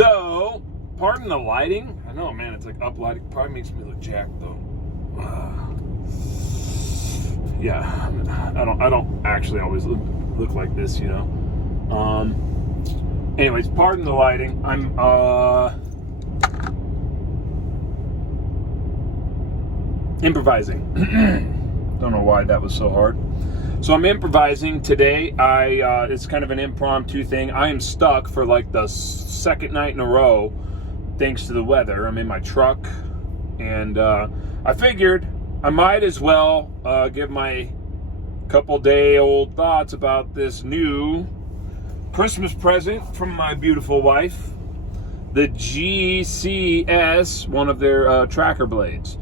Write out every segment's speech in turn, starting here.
So, pardon the lighting. I know, man, it's like up lighting. Probably makes me look jacked, though. Yeah, I don't actually always look like this, you know. Anyways, pardon the lighting. I'm improvising. Don't know why that was so hard. So I'm improvising today. It's kind of an impromptu thing. I am stuck for like the second night in a row, thanks to the weather. I'm in my truck, and I figured I might as well give my couple-day-old thoughts about this new Christmas present from my beautiful wife, the GCS, one of their tracker blades.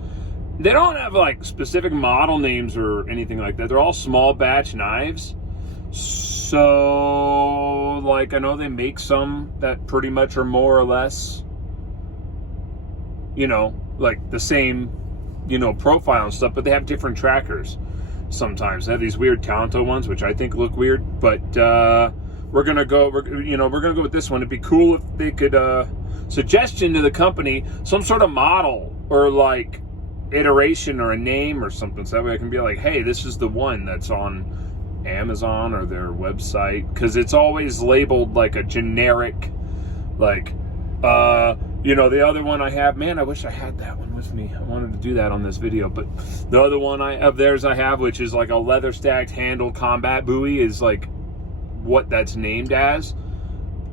They don't have like specific model names or anything like that. They're all small batch knives. So, like, I know they make some that pretty much are more or less, you know, like the same, you know, profile and stuff, but they have different trackers sometimes. They have these weird Talento ones, which I think look weird, but we're gonna go with this one. It'd be cool if they could suggestion to the company some sort of model or like iteration or a name or something, so that way I can be like, hey, this is the one that's on Amazon or their website, because it's always labeled like a generic, like you know, the other one I have, man, I wish I had that one with me. I wanted to do that on this video, but the other one I have, which is like a leather stacked handle combat buoy, is like what that's named as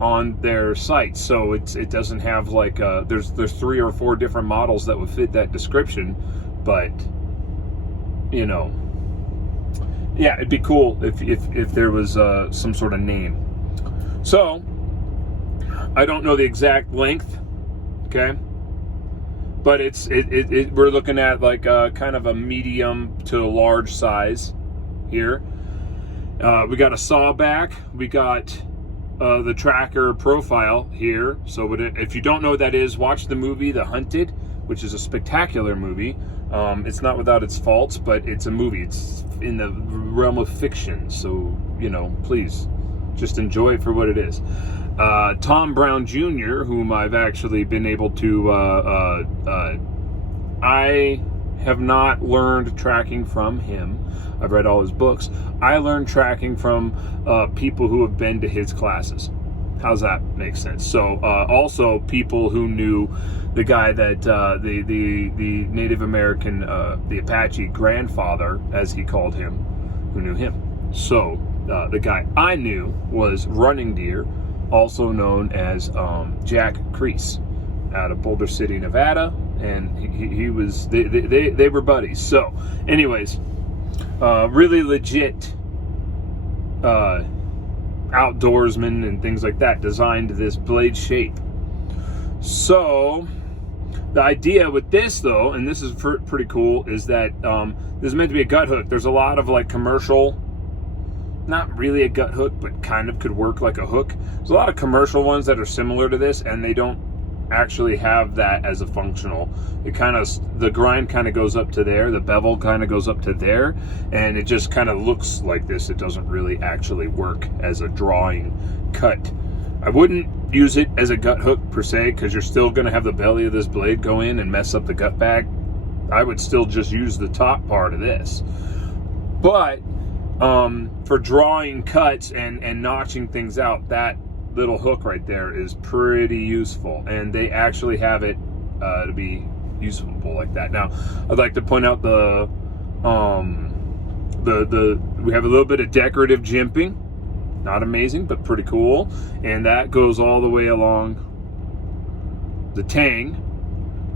on their site. So it doesn't have like there's 3 or 4 different models that would fit that description, but you know, yeah, it'd be cool if there was some sort of name. So I don't know the exact length, okay, but we're looking at like kind of a medium to large size here. We got a saw back, we got the tracker profile here. So if you don't know what that is, watch the movie The Hunted, which is a spectacular movie. It's not without its faults, but it's a movie. It's in the realm of fiction, so, you know, please just enjoy it for what it is. Tom Brown Jr., whom I've actually been able to I have not learned tracking from him. I've read all his books. I learned tracking from people who have been to his classes. How's that make sense? So also people who knew the guy that the Native American, the Apache grandfather, as he called him, who knew him. So the guy I knew was Running Deer, also known as Jack Crease, out of Boulder City, Nevada, and he was they were buddies. So anyways, really legit outdoorsman and things like that designed this blade shape. So the idea with this, though, and this is pretty cool, is that this is meant to be a gut hook. There's a lot of like commercial, not really a gut hook, but kind of could work like a hook. There's a lot of commercial ones that are similar to this, and they don't actually have that as a functional. The grind kind of goes up to there, the bevel kind of goes up to there, and it just kind of looks like this. It doesn't really actually work as a drawing cut. I wouldn't use it as a gut hook per se, because you're still going to have the belly of this blade go in and mess up the gut bag. I would still just use the top part of this. But for drawing cuts and notching things out, that little hook right there is pretty useful, and they actually have it to be usable like that. Now, I'd like to point out we have a little bit of decorative jimping, not amazing, but pretty cool, and that goes all the way along the tang,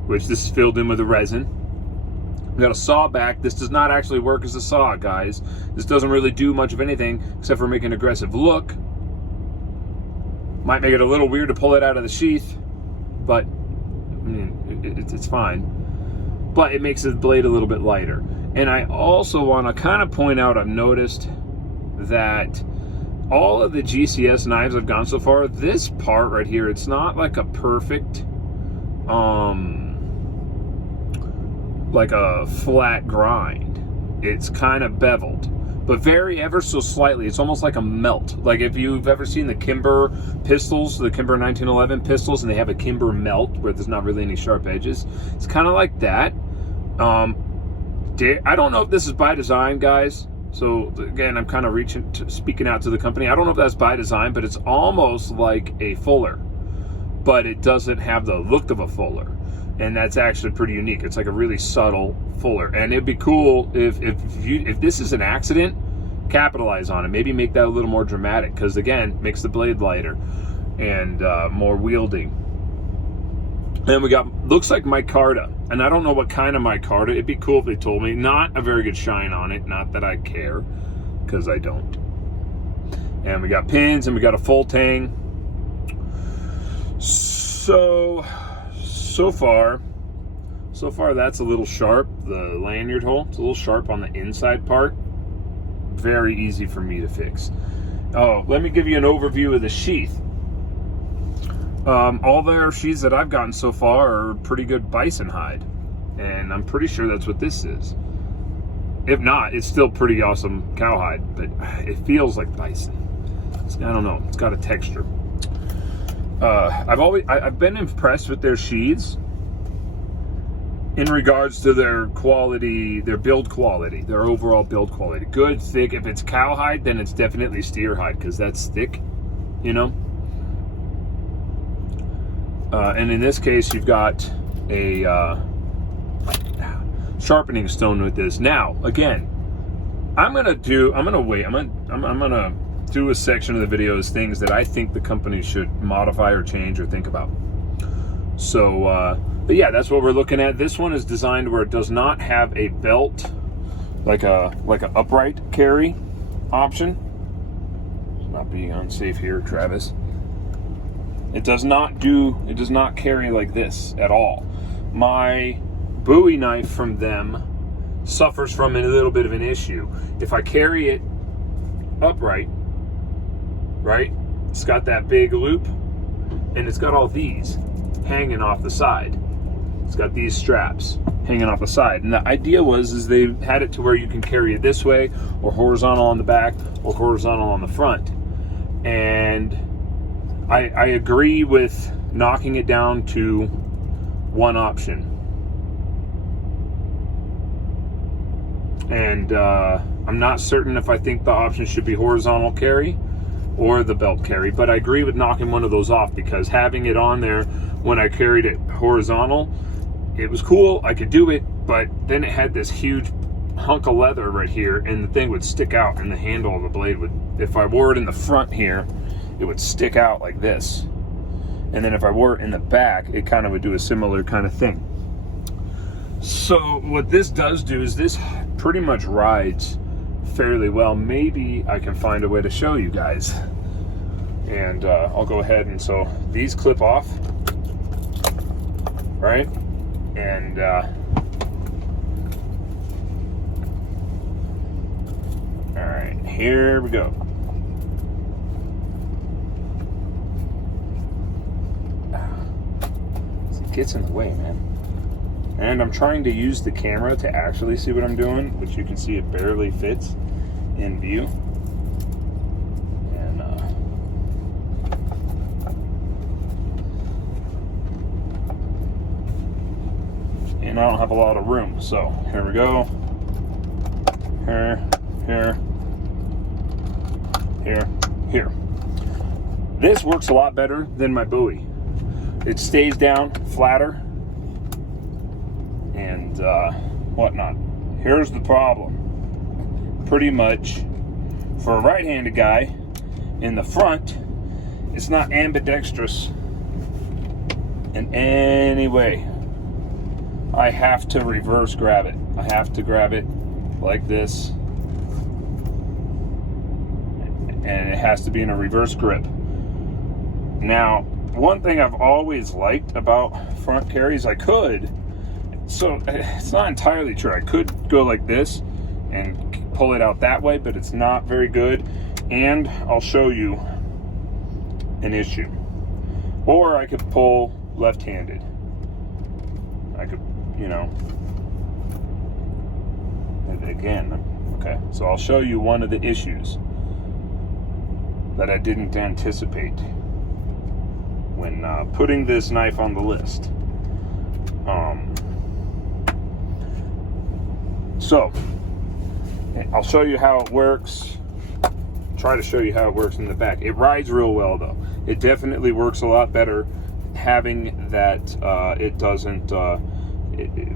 which this is filled in with a resin. We got a saw back. This does not actually work as a saw, guys. This doesn't really do much of anything except for make an aggressive look. Might make it a little weird to pull it out of the sheath, but I mean, it's fine. But it makes the blade a little bit lighter. And I also want to kind of point out, I've noticed that all of the GCS knives I've gone so far, this part right here, it's not like a perfect, like a flat grind. It's kind of beveled. but vary ever so slightly. It's almost like a melt. Like if you've ever seen the Kimber pistols, the Kimber 1911 pistols, and they have a Kimber melt where there's not really any sharp edges. It's kind of like that. I don't know if this is by design, guys. So again, I'm kind of speaking out to the company. I don't know if that's by design, but it's almost like a fuller, but it doesn't have the look of a fuller. And that's actually pretty unique. It's like a really subtle fuller. And it'd be cool if this is an accident, capitalize on it. Maybe make that a little more dramatic, because again, makes the blade lighter and more wielding. Then we got, looks like micarta. And I don't know what kind of micarta. It'd be cool if they told me. Not a very good shine on it. Not that I care, because I don't. And we got pins, and we got a full tang. So far that's a little sharp. The lanyard hole, it's a little sharp on the inside part. Very easy for me to fix. Oh, let me give you an overview of the sheath. All their sheaths that I've gotten so far are pretty good bison hide, and I'm pretty sure that's what this is. If not, it's still pretty awesome cowhide, but it feels like bison. I don't know, it's got a texture. I've been impressed with their sheaths in regards to their quality, their build quality, their overall build quality. Good, thick. If it's cowhide, then it's definitely steer hide, because that's thick, you know. And in this case, you've got a sharpening stone with this. Now, again, I'm gonna do a section of the videos, things that I think the company should modify or change or think about. So, but yeah, that's what we're looking at. This one is designed where it does not have a belt, like a upright carry option. Let's not be unsafe here, Travis. It does not carry like this at all. My Bowie knife from them suffers from a little bit of an issue. If I carry it upright, right, it's got that big loop, and it's got all these hanging off the side. It's got these straps hanging off the side, and the idea is they had it to where you can carry it this way, or horizontal on the back, or horizontal on the front. And I agree with knocking it down to one option. And I'm not certain if I think the option should be horizontal carry or the belt carry, but I agree with knocking one of those off, because having it on there when I carried it horizontal, it was cool, I could do it, but then it had this huge hunk of leather right here, and the thing would stick out, and the handle of the blade would, if I wore it in the front here, it would stick out like this. And then if I wore it in the back, it kind of would do a similar kind of thing. So what this does do is this pretty much rides fairly well. Maybe I can find a way to show you guys. And I'll go ahead, and so these clip off, right? And all right, here we go. It gets in the way, man. And I'm trying to use the camera to actually see what I'm doing, which you can see it barely fits in view. And I don't have a lot of room, so here we go. Here. This works a lot better than my Bowie. It stays down flatter and whatnot. Here's the problem. Pretty much for a right-handed guy, in the front, it's not ambidextrous in any way. I have to reverse grab it. I have to grab it like this, and it has to be in a reverse grip. Now, one thing I've always liked about front carries, so it's not entirely true. I could go like this and pull it out that way, but it's not very good. And I'll show you an issue. Or I could pull left-handed. I could, and again, Okay, so I'll show you one of the issues that I didn't anticipate when putting this knife on the list. So I'll show you how it works. Try to show you how it works in the back. It rides real well though. It definitely works a lot better having that it doesn't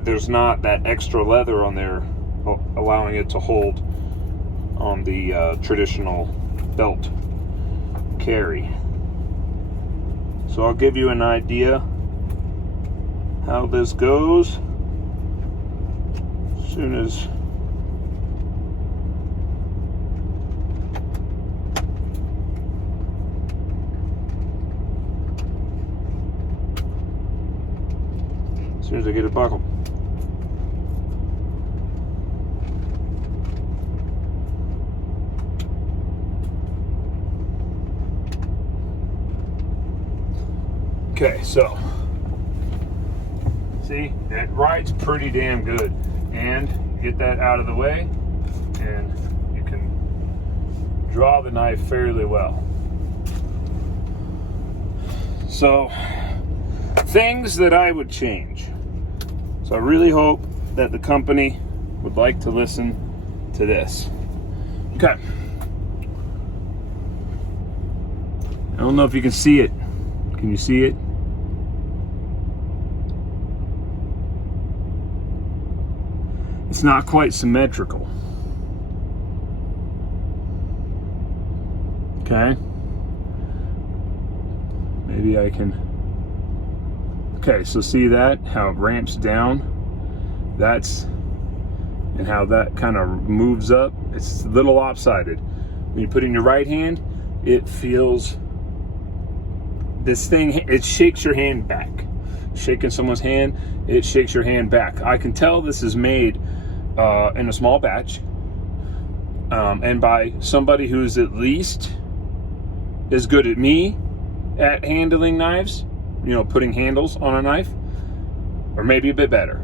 there's not that extra leather on there allowing it to hold on the traditional belt carry. So I'll give you an idea how this goes as soon as I get it buckled. Okay, so see, it rides pretty damn good, and get that out of the way and you can draw the knife fairly well. So things that I would change. So I really hope that the company would like to listen to this. Okay. I don't know if you can see it. Can you see it? It's not quite symmetrical. Okay. Maybe I can. Okay, so see that? How it ramps down? And how that kind of moves up. It's a little lopsided. When you put it in your right hand, it feels, this thing, it shakes your hand back. Shaking someone's hand, it shakes your hand back. I can tell this is made in a small batch and by somebody who's at least as good as me at handling knives, you know, putting handles on a knife, or maybe a bit better,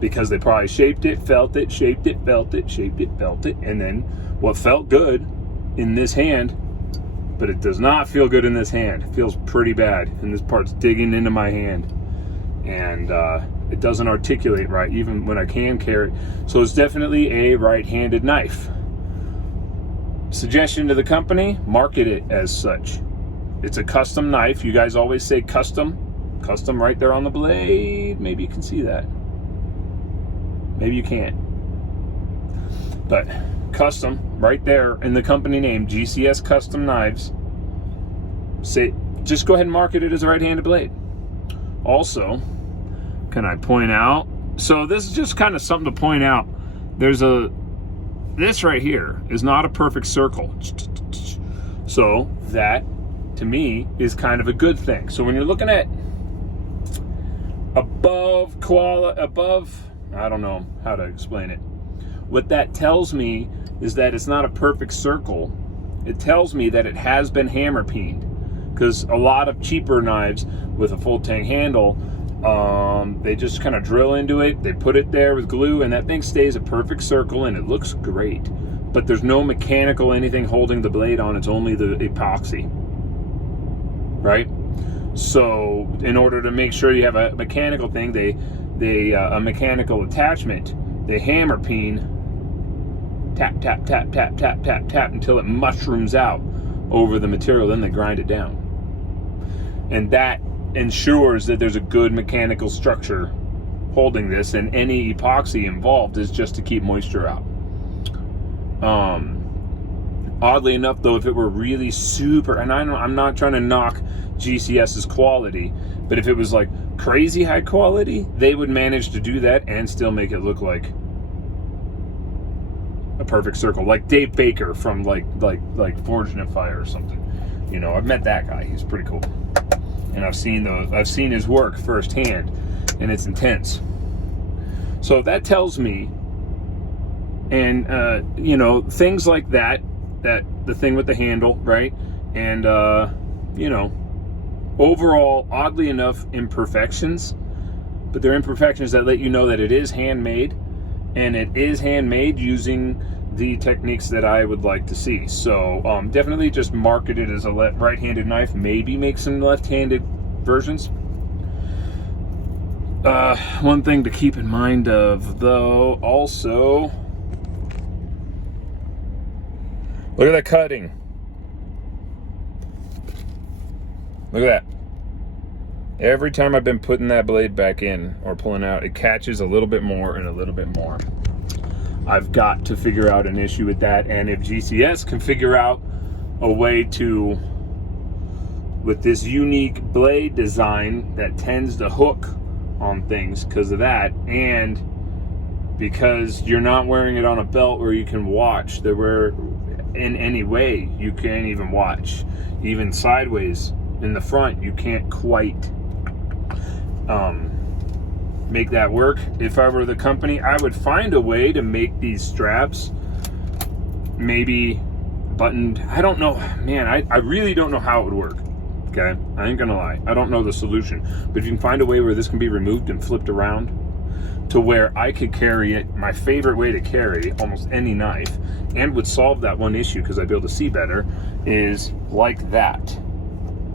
because they probably shaped it, felt it, shaped it, felt it, shaped it, felt it, and then what felt good in this hand, but it does not feel good in this hand. It feels pretty bad, and this part's digging into my hand, and it doesn't articulate right, even when I can carry it. So it's definitely a right-handed knife. Suggestion to the company, market it as such. It's a custom knife. You guys always say custom. Custom right there on the blade. Maybe you can see that. Maybe you can't. But custom right there in the company name, GCS Custom Knives. Say, just go ahead and market it as a right-handed blade. Also, can I point out? So this is just kind of something to point out. This right here is not a perfect circle. So that, to me, is kind of a good thing. So when you're looking at above, I don't know how to explain it. What that tells me is that it's not a perfect circle. It tells me that it has been hammer peened, because a lot of cheaper knives with a full tang handle, they just kind of drill into it, they put it there with glue, and that thing stays a perfect circle and it looks great. But there's no mechanical anything holding the blade on, it's only the epoxy. Right? So in order to make sure you have a mechanical thing, a mechanical attachment, they hammer peen, tap, tap, tap, tap, tap, tap, tap, until it mushrooms out over the material, then they grind it down. And that ensures that there's a good mechanical structure holding this, and any epoxy involved is just to keep moisture out. Oddly enough though, if it were really super, and I'm not trying to knock GCS's quality, but if it was like crazy high quality, they would manage to do that and still make it look like a perfect circle, like Dave Baker from like Forged in Fire or something. You know, I've met that guy. He's pretty cool, and I've seen his work firsthand, and it's intense. So that tells me, and you know, things like that the thing with the handle, right, and you know, overall, oddly enough, imperfections, but they're imperfections that let you know that it is handmade, and it is handmade using the techniques that I would like to see. So definitely just market it as a right-handed knife, maybe make some left-handed versions. One thing to keep in mind of, though, also, look at that cutting. Look at that. Every time I've been putting that blade back in or pulling out, it catches a little bit more and a little bit more. I've got to figure out an issue with that, and if GCS can figure out a way to, with this unique blade design that tends to hook on things because of that, and because you're not wearing it on a belt where you can watch, that we're in any way you can't even watch, even sideways in the front, you can't quite make that work. If I were the company, I would find a way to make these straps maybe buttoned. I don't know, man, I really don't know how it would work. Okay, I ain't gonna lie, I don't know the solution, but if you can find a way where this can be removed and flipped around to where I could carry it, my favorite way to carry almost any knife, and would solve that one issue because I'd be able to see better, is like that,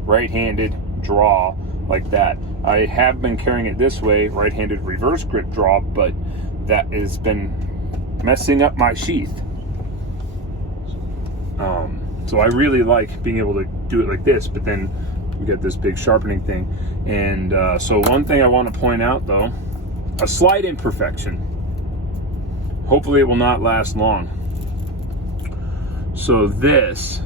right-handed draw like that. I have been carrying it this way, right-handed reverse grip draw, but that has been messing up my sheath. So I really like being able to do it like this, but then we get this big sharpening thing. And so one thing I want to point out, though, a slight imperfection. Hopefully it will not last long. So this,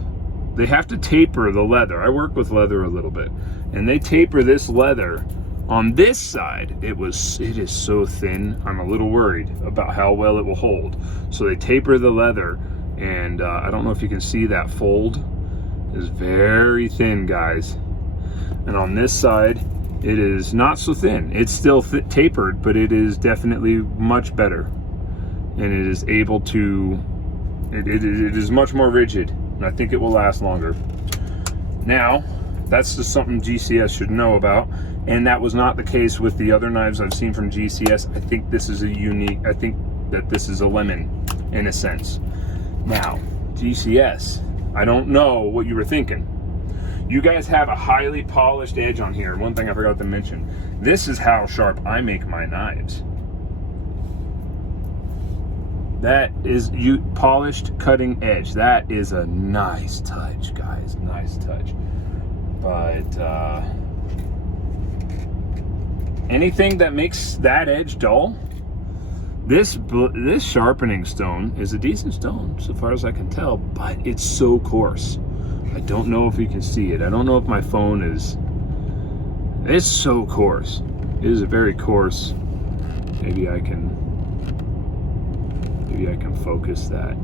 they have to taper the leather. I work with leather a little bit, and they taper this leather on this side. It is so thin, I'm a little worried about how well it will hold. So they taper the leather, and I don't know if you can see that fold. It is very thin, guys. And on this side, it is not so thin. It's still tapered, but it is definitely much better. And it is able to, it is much more rigid, and I think it will last longer. Now, that's just something GCS should know about, and that was not the case with the other knives I've seen from GCS. I think this is I think that this is a lemon, in a sense. Now, GCS, I don't know what you were thinking. You guys have a highly polished edge on here. One thing I forgot to mention, this is how sharp I make my knives. That is polished cutting edge. That is a nice touch, guys, nice touch. But anything that makes that edge dull, this sharpening stone is a decent stone, so far as I can tell, but it's so coarse. I don't know if you can see it. I don't know if my phone is. It's so coarse. It is a very coarse. Maybe I can focus that.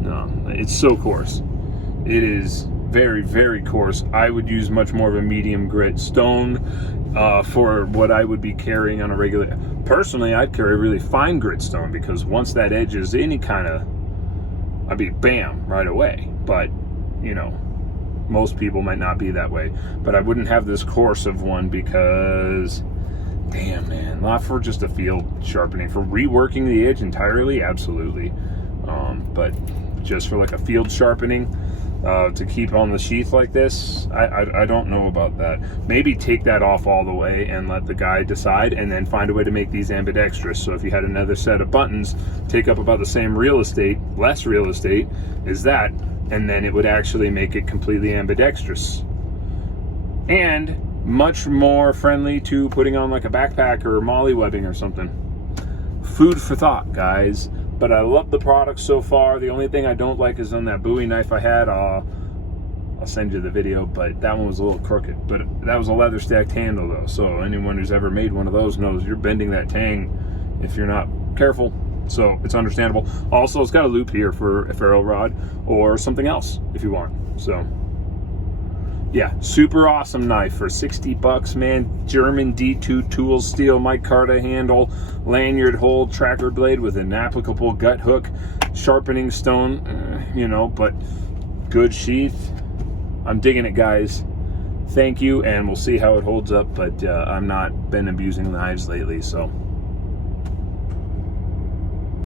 No, it's so coarse. It is very, very coarse. I would use much more of a medium grit stone for what I would be carrying on a regular. Personally, I'd carry a really fine grit stone, because once that edge is any kind of, I'd be bam right away. But you know, most people might not be that way. But I wouldn't have this coarse of one because, damn, man, not for just a field sharpening. For reworking the edge entirely, absolutely. But just for like a field sharpening, to keep on the sheath like this, I don't know about that. Maybe take that off all the way and let the guy decide, and then find a way to make these ambidextrous. So if you had another set of buttons take up about the same real estate, less real estate is that, and then it would actually make it completely ambidextrous and much more friendly to putting on like a backpack or molly webbing or something. Food for thought, guys. But I love the product so far. The only thing I don't like is on that Bowie knife I had. I'll send you the video, but that one was a little crooked. But that was a leather stacked handle though, so anyone who's ever made one of those knows you're bending that tang if you're not careful. So it's understandable. Also, it's got a loop here for a ferro rod or something else if you want. So yeah, super awesome knife for 60 bucks, man. German D2 tool steel micarta handle, lanyard hold, tracker blade with an applicable gut hook, sharpening stone, you know, but good sheath. I'm digging it, guys. thank you, and we'll see how it holds up. But I'm not been abusing knives lately, so.